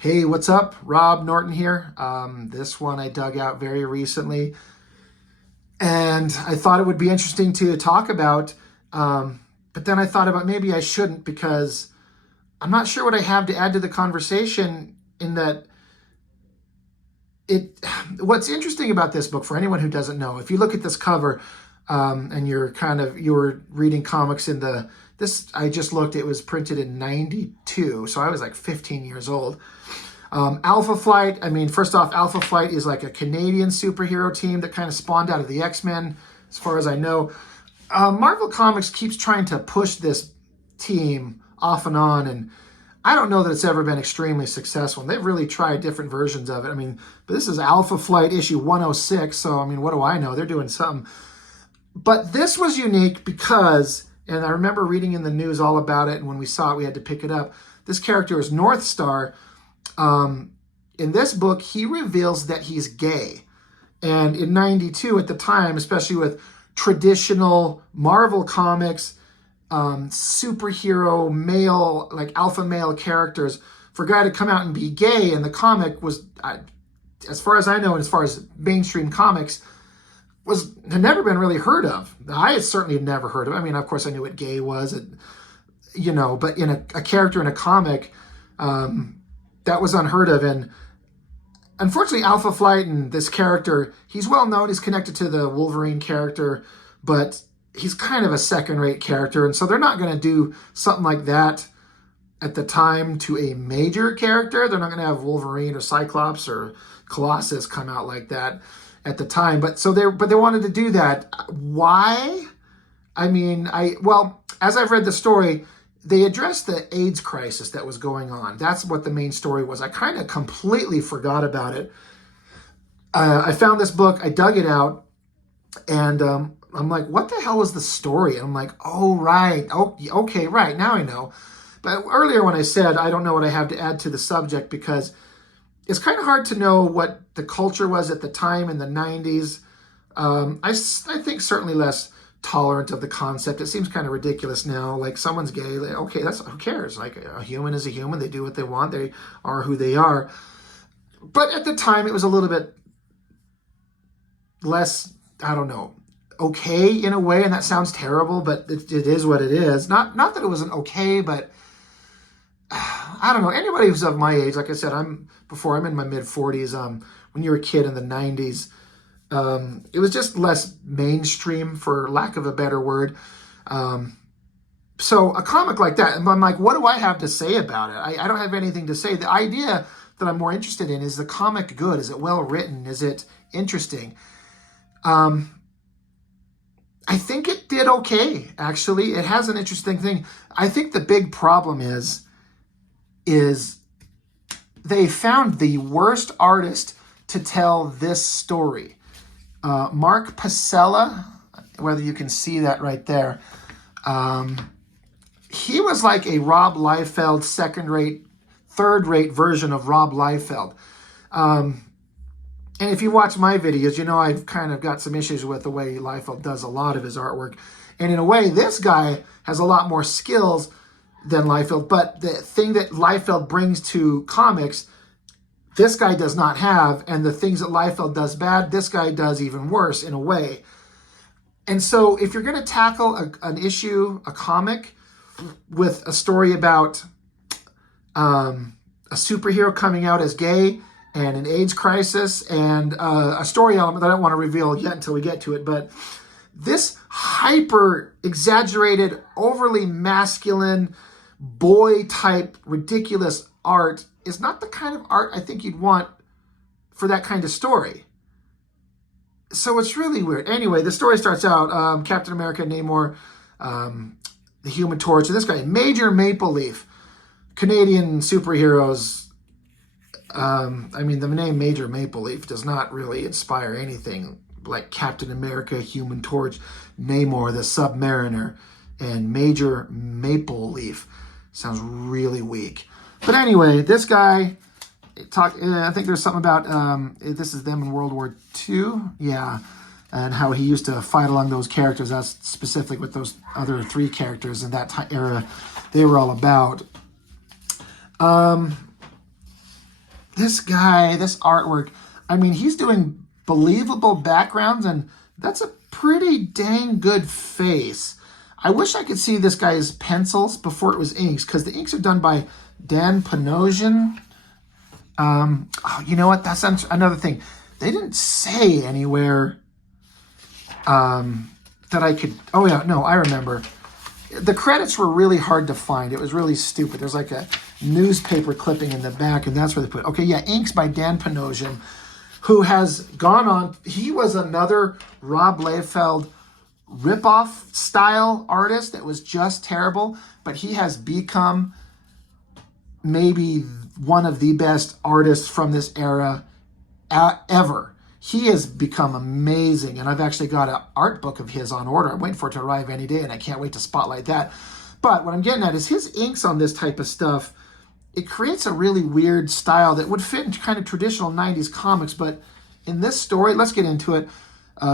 Hey, what's up? Rob Norton here. This one I dug out very recently, and I thought it would be interesting to talk about. But then I thought about maybe I shouldn't because I'm not sure what I have to add to the conversation. In that, it what's interesting about this book for anyone who doesn't know, if you look at this cover, and you were reading comics in the this I just looked. It was printed in '92, so I was like 15 years old. Alpha Flight, I mean, first off, Alpha Flight is like a Canadian superhero team that kind of spawned out of the X-Men, as far as I know. Marvel Comics keeps trying to push this team off and on, and I don't know that it's ever been extremely successful. And they've really tried different versions of it. I mean, but this is Alpha Flight issue 106, so I mean, what do I know? They're doing something. But this was unique because, and I remember reading in the news all about it, and when we saw it, we had to pick it up. This character is North Star. In this book, he reveals that he's gay. And in '92, at the time, especially with traditional Marvel comics, superhero male, like alpha male characters, for a guy to come out and be gay in the comic was, as far as I know, and as far as mainstream comics, had never been really heard of. I certainly had never heard of it. I mean, of course, I knew what gay was, but in a character in a comic, that was unheard of. And unfortunately, Alpha Flight and this character, he's well known. He's connected to the Wolverine character, but he's kind of a second-rate character. And so they're not going to do something like that at the time to a major character. They're not going to have Wolverine or Cyclops or Colossus come out like that at the time. But they wanted to do that. Why? I mean, as I've read the story, they addressed the AIDS crisis that was going on. That's what the main story was. I kind of completely forgot about it. I found this book, I dug it out, and I'm like, what the hell was the story? And I'm like, oh, right. Oh, okay, right. Now I know. But earlier when I said I don't know what I have to add to the subject, because it's kind of hard to know what the culture was at the time in the 90s. I think certainly less tolerant of the concept. It seems kind of ridiculous now. Like, someone's gay, like, okay, who cares? Like, a human is a human. They do what they want. They are who they are. But at the time, it was a little bit less, I don't know, okay in a way. And that sounds terrible, but it is what it is. Not that it wasn't okay, but I don't know. Anybody who's of my age, like I said, I'm in my mid 40s. When you were a kid in the 90s, it was just less mainstream, for lack of a better word. So a comic like that, I'm like, what do I have to say about it? I don't have anything to say. The idea that I'm more interested in is the comic good? Is it well written? Is it interesting? I think it did okay, actually. It has an interesting thing. I think the big problem is they found the worst artist to tell this story. Mark Pacella, whether you can see that right there, he was like a Rob Liefeld second-rate, third-rate version of Rob Liefeld. And if you watch my videos, you know I've kind of got some issues with the way Liefeld does a lot of his artwork. And in a way, this guy has a lot more skills than Liefeld. But the thing that Liefeld brings to comics, this guy does not have, and the things that Liefeld does bad, this guy does even worse in a way. And so if you're going to tackle an issue, a comic, with a story about a superhero coming out as gay and an AIDS crisis and a story element that I don't want to reveal yet until we get to it, but this hyper exaggerated, overly masculine, boy type, ridiculous art is not the kind of art I think you'd want for that kind of story. So it's really weird. Anyway, the story starts out, Captain America, Namor, the Human Torch, and this guy, Major Maple Leaf, Canadian superheroes. I mean, the name Major Maple Leaf does not really inspire anything like Captain America, Human Torch, Namor, the Submariner, and Major Maple Leaf. Sounds really weak. But anyway, this guy, I think there's something about, this is them in World War II, yeah, and how he used to fight along those characters. That's specific with those other three characters in that era they were all about. this guy, this artwork, I mean, he's doing believable backgrounds, and that's a pretty dang good face. I wish I could see this guy's pencils before it was inks, because the inks are done by Dan Panosian. Oh, you know what? That's another thing. They didn't say anywhere that I could... Oh, yeah, no, I remember. The credits were really hard to find. It was really stupid. There's like a newspaper clipping in the back, and that's where they put... Okay, yeah, inks by Dan Panosian, who has gone on... He was another Rob Liefeld rip-off style artist that was just terrible, but he has become maybe one of the best artists from this era ever. He has become amazing, and I've actually got an art book of his on order. I'm waiting for it to arrive any day, and I can't wait to spotlight that. But what I'm getting at is his inks on this type of stuff, it creates a really weird style that would fit in kind of traditional 90s comics, but in this story, let's get into it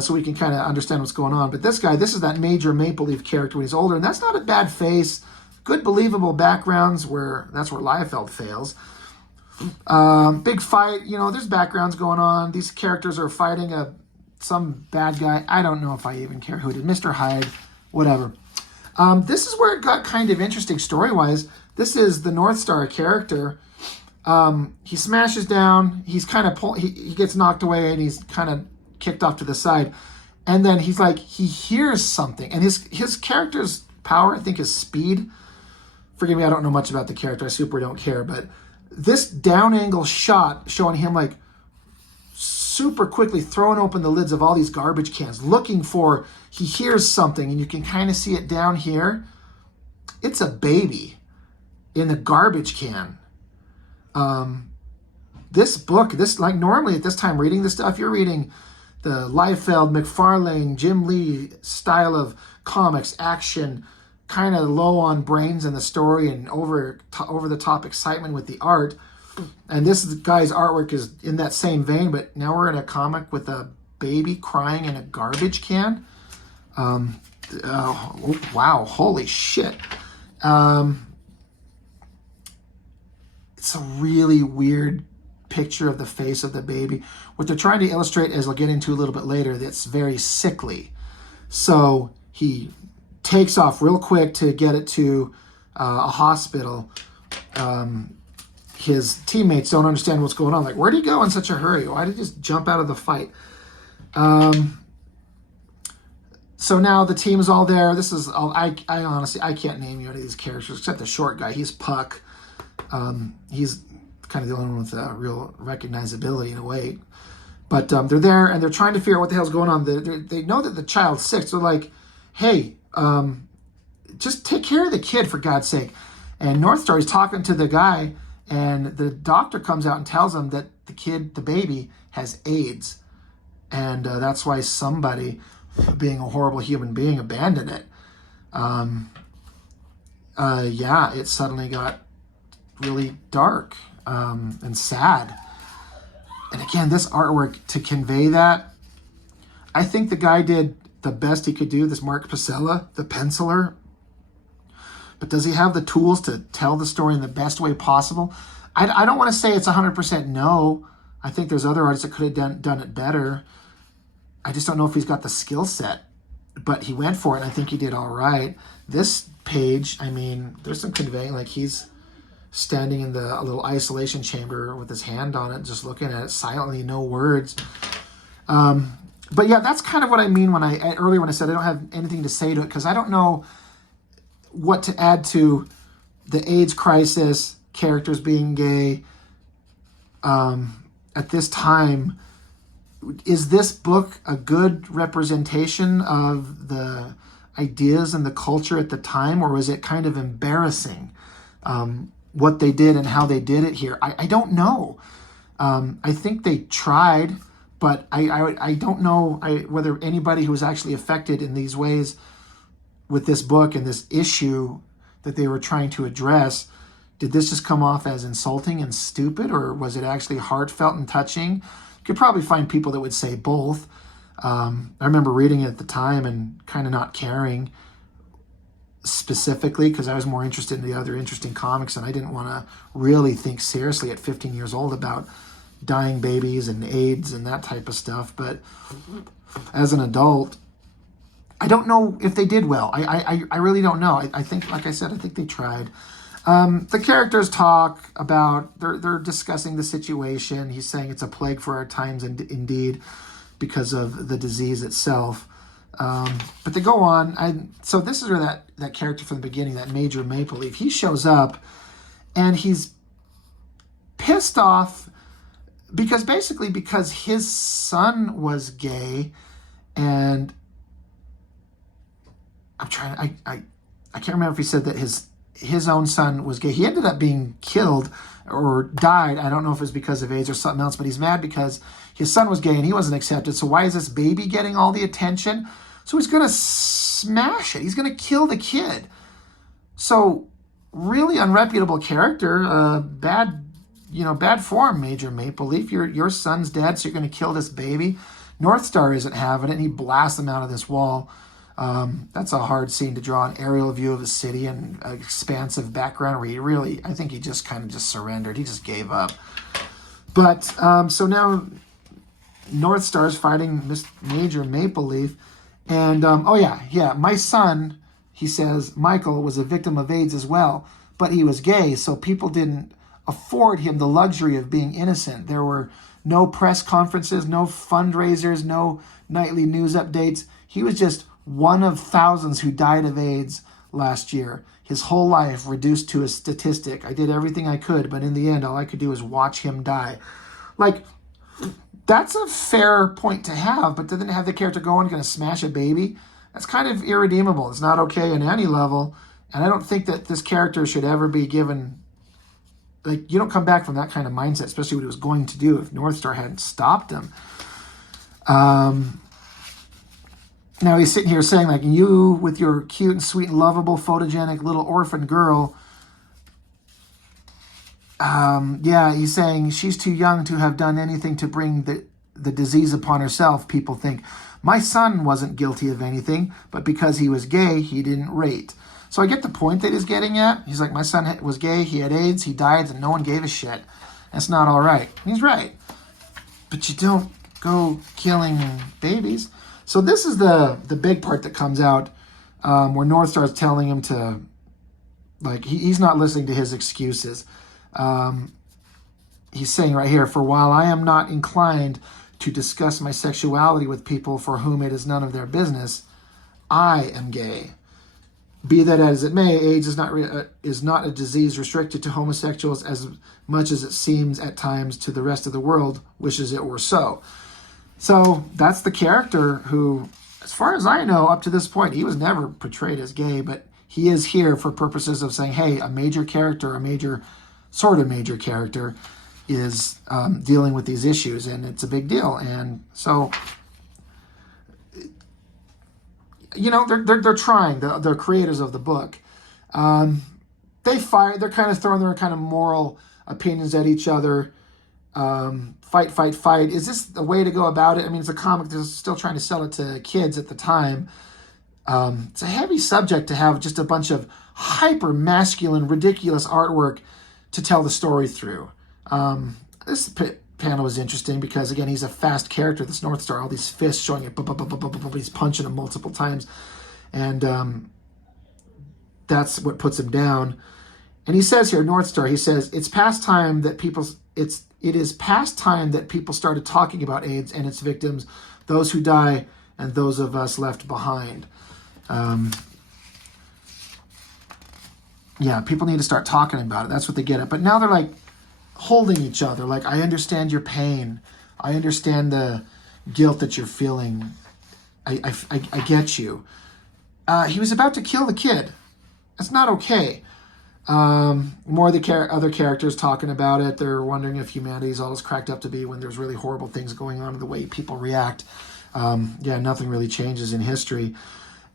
so we can kind of understand what's going on. But this guy, this is that Major Maple Leaf character when he's older, and that's not a bad face. Good believable backgrounds, where that's where Liefeld fails. Big fight, you know, there's backgrounds going on. These characters are fighting some bad guy. I don't know if I even care who did. Mr. Hyde, whatever. This is where it got kind of interesting story-wise. This is the North Star character. He smashes down. He's kind of he gets knocked away, and he's kind of kicked off to the side. And then he's like, he hears something. And his character's power, I think, is speed. Forgive me, I don't know much about the character. I super don't care. But this down angle shot showing him like super quickly throwing open the lids of all these garbage cans, looking for, he hears something, and you can kind of see it down here. It's a baby in a garbage can. This book, like normally at this time reading this stuff, you're reading the Liefeld, McFarlane, Jim Lee style of comics, action, kind of low on brains in the story and over the top excitement with the art. And this guy's artwork is in that same vein, but now we're in a comic with a baby crying in a garbage can. Wow, holy shit. It's a really weird picture of the face of the baby. What they're trying to illustrate, as I'll get into a little bit later, that's very sickly. So he takes off real quick to get it to a hospital. His teammates don't understand what's going on. Like, where'd he go in such a hurry? Why did he just jump out of the fight? So now the team is all there. This is all, I honestly, I can't name you any of these characters except the short guy. He's Puck. He's kind of the only one with real recognizability in a way. But they're there, and they're trying to figure out what the hell's going on. They know that the child's sick. So they're like, hey, just take care of the kid, for God's sake. And North Star is talking to the guy, and the doctor comes out and tells him that the kid, the baby, has AIDS. And that's why somebody, being a horrible human being, abandoned it. Yeah, it suddenly got really dark and sad. And again, this artwork, to convey that, I think the guy did the best he could do, this Mark Pacella, the penciler. But does he have the tools to tell the story in the best way possible? I don't want to say it's 100% no. I think there's other artists that could have done it better. I just don't know if he's got the skill set. But he went for it, and I think he did all right. This page, I mean, there's some conveying, like he's standing in a little isolation chamber with his hand on it, just looking at it silently, no words. But yeah, that's kind of what I mean when earlier when I said I don't have anything to say to it, because I don't know what to add to the AIDS crisis, characters being gay. At this time, is this book a good representation of the ideas and the culture at the time, or was it kind of embarrassing what they did and how they did it here? I don't know. I think they tried, but I don't know whether anybody who was actually affected in these ways with this book and this issue that they were trying to address, did this just come off as insulting and stupid, or was it actually heartfelt and touching? You could probably find people that would say both. I remember reading it at the time and kind of not caring. specifically because I was more interested in the other interesting comics, and I didn't want to really think seriously at 15 years old about dying babies and AIDS and that type of stuff. But as an adult, I don't know if they did well. I really don't know. I think, like I said, I think they tried. The characters talk about, they're discussing the situation. He's saying it's a plague for our times, and indeed, because of the disease itself. But they go on. So this is where that character from the beginning, that Major Maple Leaf, he shows up, and he's pissed off because his son was gay, and I can't remember if he said that his own son was gay. He ended up being killed or died. I don't know if it was because of AIDS or something else, but he's mad because his son was gay and he wasn't accepted. So why is this baby getting all the attention? So he's going to smash it. He's going to kill the kid. So really unreputable character, bad form, Major Maple Leaf. Your son's dead, so you're going to kill this baby. Northstar isn't having it, and he blasts him out of this wall. That's a hard scene to draw, an aerial view of the city and an expansive background where I think he just kind of surrendered. He just gave up. But, so now Northstar's fighting Major Maple Leaf. And, my son, he says, Michael, was a victim of AIDS as well, but he was gay, so people didn't afford him the luxury of being innocent. There were no press conferences, no fundraisers, no nightly news updates. He was just one of thousands who died of AIDS last year. His whole life reduced to a statistic. I did everything I could, but in the end, all I could do was watch him die. Like, that's a fair point to have, but to then have the character go on going to smash a baby, that's kind of irredeemable. It's not okay on any level, and I don't think that this character should ever be given, like, you don't come back from that kind of mindset, especially what he was going to do if Northstar hadn't stopped him. Now he's sitting here saying, like, you with your cute and sweet and lovable photogenic little orphan girl, he's saying she's too young to have done anything to bring the disease upon herself. People think, my son wasn't guilty of anything, but because he was gay, he didn't rate. So I get the point that he's getting at. He's like, my son was gay, he had AIDS, he died, and no one gave a shit. That's not all right. He's right. But you don't go killing babies. So this is the big part that comes out where Northstar's telling him to, like, he's not listening to his excuses. He's saying right here, for while I am not inclined to discuss my sexuality with people for whom it is none of their business, I am gay. Be that as it may, AIDS is not a disease restricted to homosexuals as much as it seems at times to the rest of the world wishes it were so. So that's the character who, as far as I know, up to this point, he was never portrayed as gay, but he is here for purposes of saying, hey, a major character is dealing with these issues, and it's a big deal. And so, they're trying, the creators of the book. They're kind of throwing their kind of moral opinions at each other. Fight. Is this the way to go about it? I mean, it's a comic. They're still trying to sell it to kids at the time. It's a heavy subject to have just a bunch of hyper masculine, ridiculous artwork to tell the story through. This panel was interesting because, again, he's a fast character, this Northstar, all these fists showing it, he's punching him multiple times, and that's what puts him down. And he says here, Northstar, he says, it is past time that people started talking about AIDS and its victims, those who die and those of us left behind. People need to start talking about it. That's what they get at. But now they're like holding each other. Like, I understand your pain. I understand the guilt that you're feeling. I get you. He was about to kill the kid. That's not okay. More of the other characters talking about it. They're wondering if humanity is all it's cracked up to be when there's really horrible things going on in the way people react. Nothing really changes in history.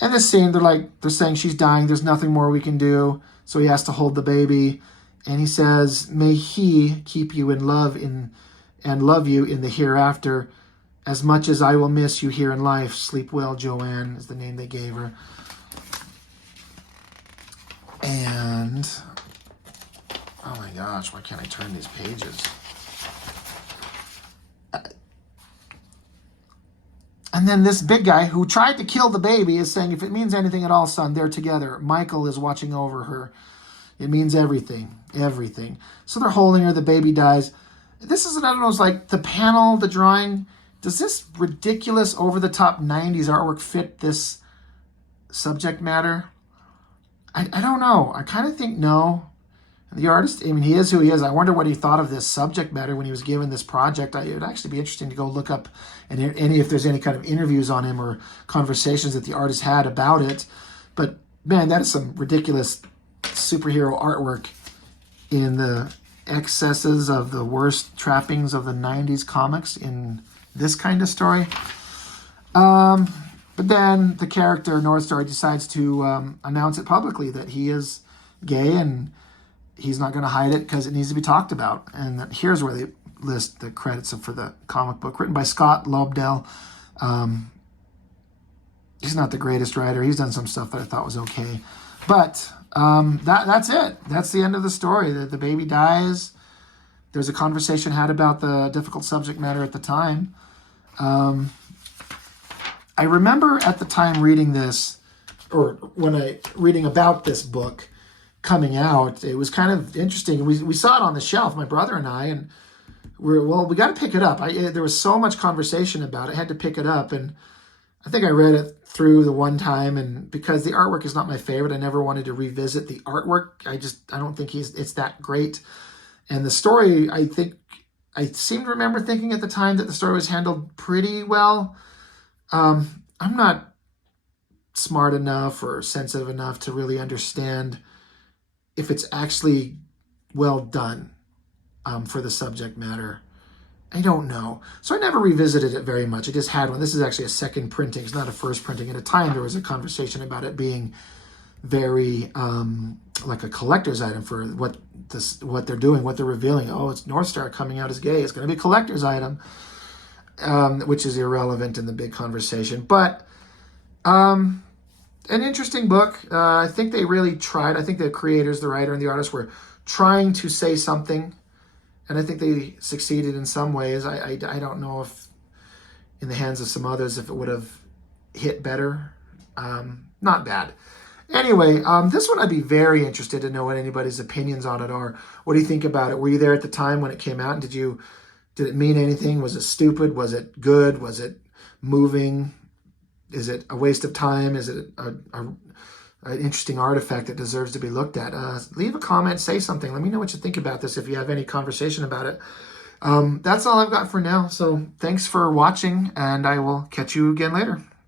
And this scene, they're saying she's dying. There's nothing more we can do. So he has to hold the baby. And he says, may he keep you in love and love you in the hereafter as much as I will miss you here in life. Sleep well, Joanne is the name they gave her. And, oh my gosh, why can't I turn these pages? And then this big guy who tried to kill the baby is saying, if it means anything at all, son, they're together. Michael is watching over her. It means everything, everything. So they're holding her, the baby dies. This is, I don't know, it's like the panel, the drawing. Does this ridiculous, over-the-top 90s artwork fit this subject matter? I don't know. I kind of think no. The artist, I mean, he is who he is. I wonder what he thought of this subject matter when he was given this project. It would actually be interesting to go look up if there's any kind of interviews on him or conversations that the artist had about it. But man, that is some ridiculous superhero artwork in the excesses of the worst trappings of the 90s comics in this kind of story. But then the character Northstar decides to announce it publicly that he is gay, and he's not going to hide it because it needs to be talked about. And here's where they list the credits for the comic book, written by Scott Lobdell. He's not the greatest writer. He's done some stuff that I thought was okay. But that's it. That's the end of the story. The baby dies. There's a conversation had about the difficult subject matter at the time. I remember at the time reading this, or when reading about this book coming out, it was kind of interesting. We saw it on the shelf, my brother and I, and we got to pick it up. There was so much conversation about it. I had to pick it up, and I think I read it through the one time, and because the artwork is not my favorite, I never wanted to revisit the artwork. I don't think it's that great. And the story, I seem to remember thinking at the time that the story was handled pretty well. I'm not smart enough or sensitive enough to really understand if it's actually well done for the subject matter. I don't know. So I never revisited it very much. I just had one. This is actually a second printing. It's not a first printing. At a time, there was a conversation about it being very like a collector's item for what they're doing, what they're revealing. Oh, it's Northstar coming out as gay. It's going to be a collector's item, which is irrelevant in the big conversation. But an interesting book. I think they really tried. I think the creators, the writer, and the artist were trying to say something, and I think they succeeded in some ways. I don't know if in the hands of some others if it would have hit better. Not bad. Anyway, this one I'd be very interested to know what anybody's opinions on it are. What do you think about it? Were you there at the time when it came out? And did it mean anything? Was it stupid? Was it good? Was it moving? Is it a waste of time? Is it an interesting artifact that deserves to be looked at? Leave a comment, say something. Let me know what you think about this if you have any conversation about it. That's all I've got for now. So thanks for watching, and I will catch you again later.